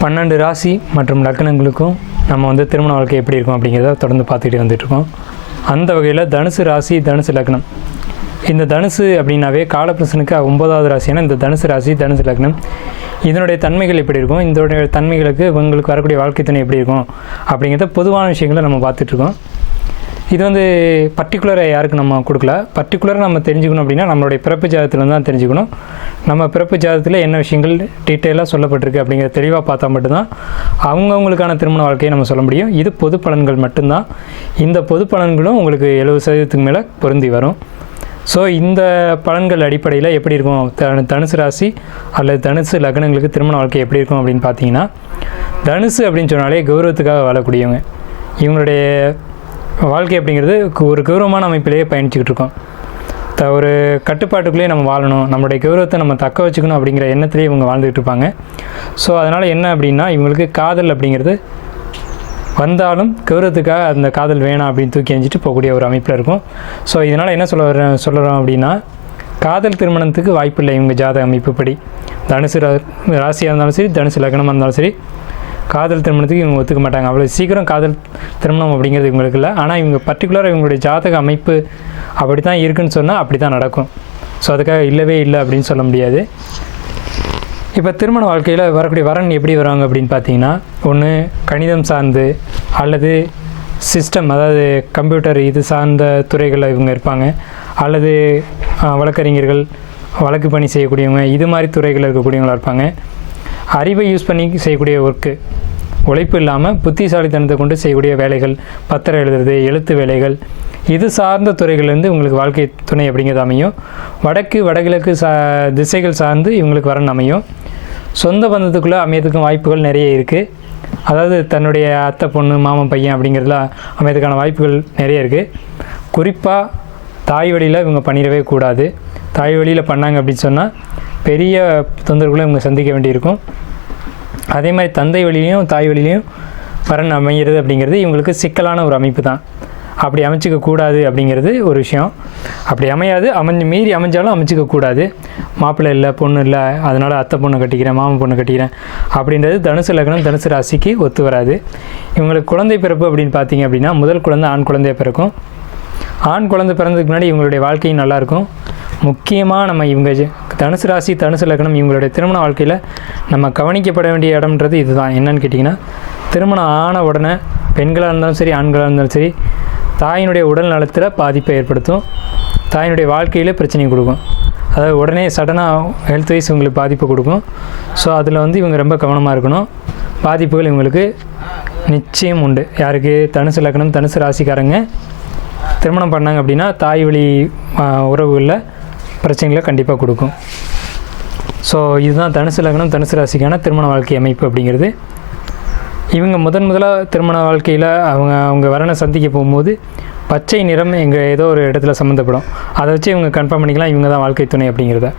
பன்னெண்டு ராசி மற்றும் லக்னங்களுக்கும் நம்ம வந்து திருமண வாழ்க்கை எப்படி இருக்கும் அப்படிங்கிறத தொடர்ந்து பார்த்துக்கிட்டு வந்துட்டுருக்கோம். அந்த வகையில் தனுசு ராசி தனுசு லக்னம். இந்த தனுசு அப்படின்னாவே காலப்பிரசனுக்கு ஒன்பதாவது ராசியான இந்த தனுசு ராசி தனுசு லக்னம். இதனுடைய தன்மைகள் எப்படி இருக்கும்? இதனுடைய தன்மைகளுக்கு இவங்களுக்கு வரக்கூடிய வாழ்க்கை துணை எப்படி இருக்கும்? அப்படிங்கிறத பொதுவான விஷயங்களை நம்ம பார்த்துட்ருக்கோம் இது வந்து பர்டிகுலராக யாருக்கு நம்ம கொடுக்கல? பர்டிகுலராக நம்ம தெரிஞ்சுக்கணும் அப்படின்னா நம்மளுடைய பிறப்பு ஜாதத்தில் தான் தெரிஞ்சுக்கணும். நம்ம பிறப்பு ஜாதகத்தில் என்ன விஷயங்கள் டீட்டெயிலாக சொல்லப்பட்டிருக்கு அப்படிங்கிற தெளிவாக பார்த்தா மட்டும்தான் அவங்கவுங்களுக்கான திருமண வாழ்க்கையை நம்ம சொல்ல முடியும். இது பொது பலன்கள் மட்டும்தான். இந்த பொது பலன்களும் உங்களுக்கு எழுபது சதவீதத்துக்கு மேலே பொருந்தி வரும். ஸோ இந்த பலன்கள் அடிப்படையில் எப்படி இருக்கும்? த தனுசு ராசி அல்லது தனுசு லக்னங்களுக்கு திருமண வாழ்க்கை எப்படி இருக்கும் அப்படின்னு பார்த்தீங்கன்னா தனுசு அப்படின்னு சொன்னாலே கௌரவத்துக்காக வாழக்கூடியவங்க. இவங்களுடைய வாழ்க்கை அப்படிங்கிறது ஒரு கௌரவமான அமைப்பிலேயே பயணிச்சுக்கிட்டு இருக்கோம் த ஒரு கட்டுப்பாட்டுக்குள்ளேயே நம்ம வாழணும் நம்மளுடைய கௌரவத்தை நம்ம தக்க வச்சுக்கணும் அப்படிங்கிற எண்ணத்திலே இவங்க வாழ்ந்துகிட்டு இருப்பாங்க ஸோ அதனால் என்ன அப்படின்னா இவங்களுக்கு காதல் அப்படிங்கிறது வந்தாலும் கௌரவத்துக்காக அந்த காதல் வேணாம் அப்படின்னு தூக்கி எஞ்சிட்டு போகக்கூடிய ஒரு அமைப்பில் இருக்கும். ஸோ இதனால் என்ன சொல்ல வர சொல்கிறோம் அப்படின்னா காதல் திருமணத்துக்கு வாய்ப்பில்லை இவங்க ஜாதக அமைப்புப்படி தனுசு ரா- ராசியாக இருந்தாலும் சரி தனுசு லக்னமாக இருந்தாலும் சரி காதல் திருமணத்துக்கு இவங்க ஒத்துக்க மாட்டாங்க. அவ்வளோ சீக்கிரம் காதல் திருமணம் அப்படிங்கிறது இவங்களுக்கு இல்லை. ஆனால் இவங்க பர்டிகுலராக இவங்களுடைய ஜாதக அமைப்பு அப்படி தான் இருக்குன்னு சொன்னால் அப்படி தான் நடக்கும். ஸோ அதுக்காக இல்லவே இல்லை அப்படின்னு சொல்ல முடியாது. இப்போ திருமண வாழ்க்கையில் வரக்கூடிய வரன் எப்படி வராங்க அப்படின்னு பார்த்தீங்கன்னா ஒன்று கணிதம் சார்ந்து அல்லது சிஸ்டம் அதாவது கம்ப்யூட்டர் இது சார்ந்த துறைகளில் இவங்க இருப்பாங்க. அல்லது வழக்கறிஞர்கள் வழக்கு பணி செய்யக்கூடியவங்க இது மாதிரி துறைகளில் இருக்கக்கூடியவங்களா இருப்பாங்க. அறிவை யூஸ் பண்ணி செய்யக்கூடிய ஒர்க்கு உழைப்பு இல்லாமல் புத்திசாலித்தனத்தை கொண்டு செய்யக்கூடிய வேலைகள் பத்திரம் எழுதுறது எழுத்து வேலைகள். இது சார்ந்த துறைகள்லேருந்து உங்களுக்கு வாழ்க்கை துணை அப்படிங்கிறது அமையும். வடக்கு வடகிழக்கு சா திசைகள் சார்ந்து இவங்களுக்கு வரன் அமையும். சொந்த பந்தத்துக்குள்ளே அமையத்துக்கும் வாய்ப்புகள் நிறைய இருக்குது அதாவது தன்னுடைய அத்தை பொண்ணு மாமன் பையன் அப்படிங்கிறதுலாம் அமையத்துக்கான வாய்ப்புகள் நிறைய இருக்குது குறிப்பாக தாய் வழியில் இவங்க பண்ணிடவே கூடாது. தாய் வழியில் பண்ணாங்க அப்படின்னு சொன்னால் பெரிய தொந்தரவுகளை இவங்க சந்திக்க வேண்டியிருக்கும். அதே மாதிரி தந்தை வழியிலையும் தாய் வழியிலையும் வரன் அமைகிறது அப்படிங்கிறது இவங்களுக்கு சிக்கலான ஒரு அமைப்பு தான். அப்படி அமைச்சிக்க கூடாது அப்படிங்கிறது ஒரு விஷயம். அப்படி அமையாது அமைஞ்சு மீறி அமைஞ்சாலும் அமைச்சிக்க கூடாது. மாப்பிள்ளை இல்லை பொண்ணு இல்லை அதனால் அத்தை பொண்ணு கட்டிக்கிறேன் மாமன் பொண்ணு கட்டிக்கிறேன் அப்படின்றது தனுசு லக்னம் தனுசு ராசிக்கு ஒத்து வராது. இவங்களுக்கு குழந்தை பிறப்பு அப்படின்னு பார்த்தீங்க அப்படின்னா முதல் குழந்தை ஆண் குழந்தைய பிறக்கும். ஆண் குழந்தை பிறந்ததுக்கு முன்னாடி இவங்களுடைய வாழ்க்கையும் நல்லாயிருக்கும் முக்கியமாக நம்ம இவங்க தனுசு ராசி தனுசு லக்னம் இவங்களுடைய திருமண வாழ்க்கையில் நம்ம கவனிக்கப்பட வேண்டிய இடம்ன்றது இதுதான். என்னன்னு கேட்டிங்கன்னா திருமணம் ஆன உடனே பெண்களாக இருந்தாலும் சரி ஆண்களாக இருந்தாலும் சரி தாயினுடைய உடல் நலத்தில் பாதிப்பை ஏற்படுத்தும். தாயினுடைய வாழ்க்கையில் பிரச்சனை கொடுக்கும். அதாவது உடனே சடனாக ஹெல்த் வைஸ் இவங்களுக்கு பாதிப்பு கொடுக்கும். ஸோ அதில் வந்து இவங்க ரொம்ப கவனமாக இருக்கணும். பாதிப்புகள் இவங்களுக்கு நிச்சயம் உண்டு. யாருக்கு? தனுசு லக்னம் தனுசு ராசிக்காரங்க திருமணம் பண்ணாங்க அப்படின்னா தாய் வழி உறவுகளில் பிரச்சனைகளை கண்டிப்பாக கொடுக்கும். ஸோ இதுதான் தனுசு லக்னம் தனுசு ராசிக்கான திருமண வாழ்க்கை அமைப்பு அப்படிங்கிறது. இவங்க முதன் முதலாக திருமண வாழ்க்கையில் அவங்க அவங்க வரனை சந்திக்க போகும்போது பச்சை நிறம் எங்கள் ஏதோ ஒரு இடத்துல சம்மந்தப்படும். அதை வச்சு இவங்க கன்ஃபார்ம் பண்ணிக்கலாம் இவங்க தான் வாழ்க்கை துணை அப்படிங்கிறத.